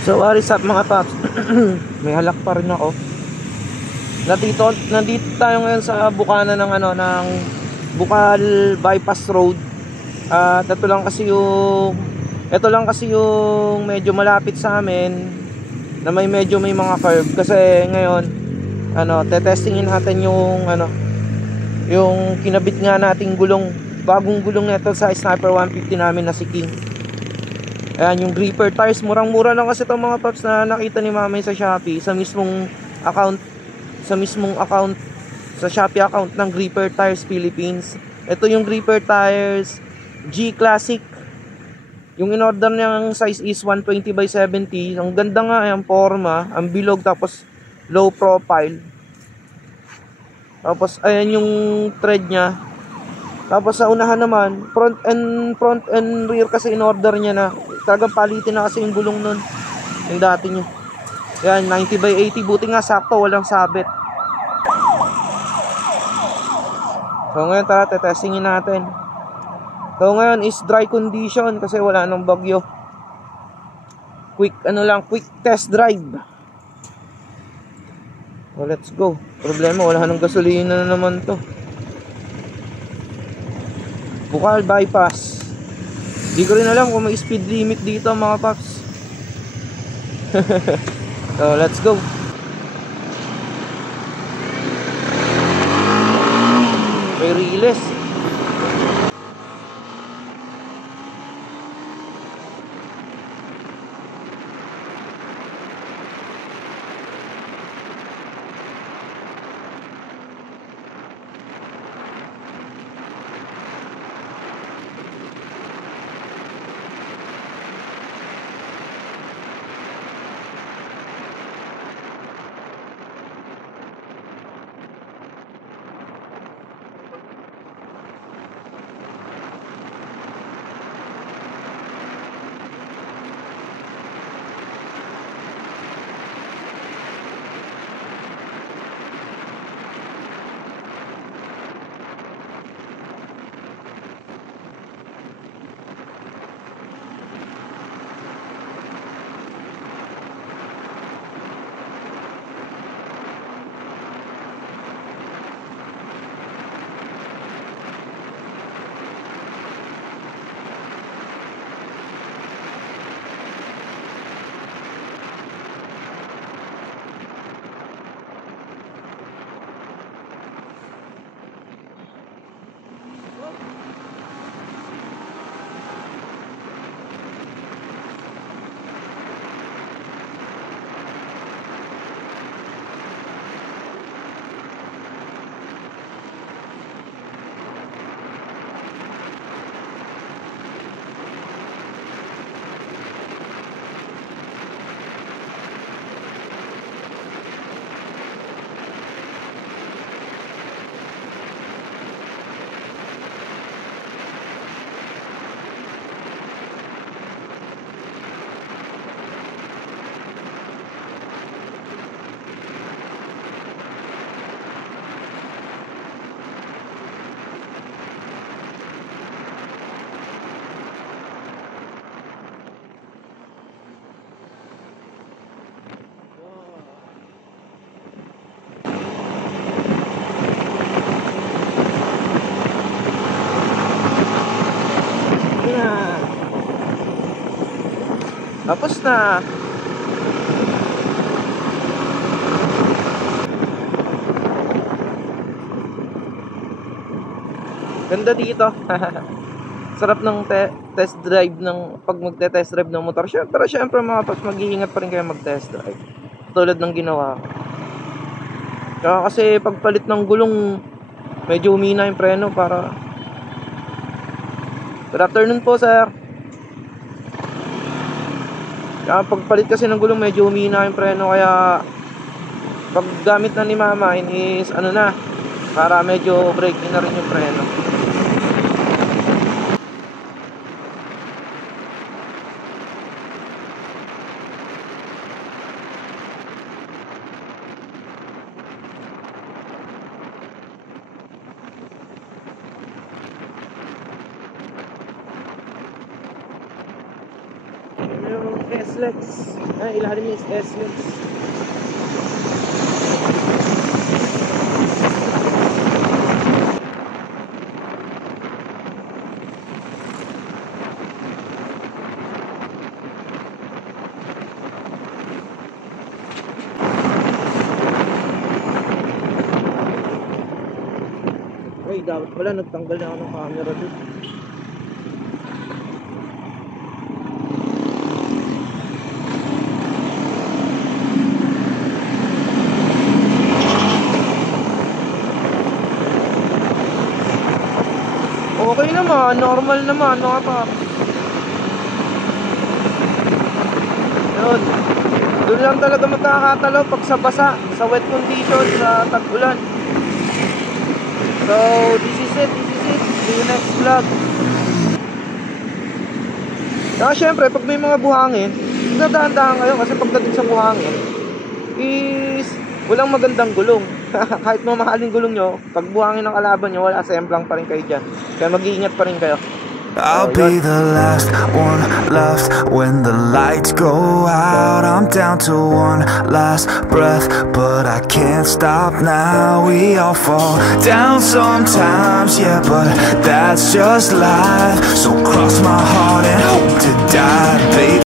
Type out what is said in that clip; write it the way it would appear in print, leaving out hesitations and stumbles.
So what is up mga paps? May halak pa rin ako. Nandito tayo ngayon sa bukana ng Bukal Bypass Road. At ito lang kasi yung medyo malapit sa amin na may mga curve kasi ngayon tetestingin natin yung kinabit nga nating bagong gulong nito sa Sniper 150 namin na si King. Ayan yung gripper tires, murang-mura lang kasi itong mga paps na nakita ni Mamay sa Shopee, sa mismong account sa Shopee account ng Gripper Tires Philippines. Ito yung Gripper Tires G Classic. Yung in-order niyang size is 120/70. Ang ganda nga, ang forma, ang bilog, tapos low profile. Tapos ayan yung tread niya. Tapos sa unahan naman, front and rear kasi in-order niya na. Talagang palitin na kasi yung gulong nun, yung dati niya. Yan, 90/80. Buti nga sakto, walang sabit. So ngayon tara, tetestingin natin. So ngayon is dry condition kasi wala nang bagyo. Quick test drive. So let's go. Problema, wala nang gasolina na naman to. Bukal Bypass. Di ko rin alam kung may speed limit dito mga paps. So let's go. May release. Tapos na. Ganda dito. Sarap ng test drive pag magte-test drive ng motor. Syempre mga paps, mag-iingat pa rin kayo mag-test drive. Tulad ng ginawa ko. Kaya kasi pagpalit ng gulong, medyo umina yung preno para. Good afternoon po, sir. Kaya pagpalit kasi ng gulong, medyo humina yung preno. Kaya pag gamit na ni Mama is para medyo breaking na rin yung preno. S-Lex. Ay, ilalim niya is S-Lex. Ay, dapat pala nagtanggal na ako ng camera dito. Okay naman, normal naman, mga pa. Yun. Doon lang talaga magkakatalo pag sa basa, sa wet condition, sa tag-ulan. So, this is it. See you next vlog. Saka syempre, pag may mga buhangin, dadaan-daan kayo kasi pagdating sa buhangin is walang magandang gulong. Kahit mamahaling gulong nyo, pag buhangin ng kalaban nyo, wala, semplang pa rin kayo dyan. Kaya mag-iingat pa rin kayo. I'll be the last one left when the lights go out. I'm down to one last breath, but I can't stop now. We all fall down sometimes, yeah, but that's just life. So cross my heart and hope to die, baby.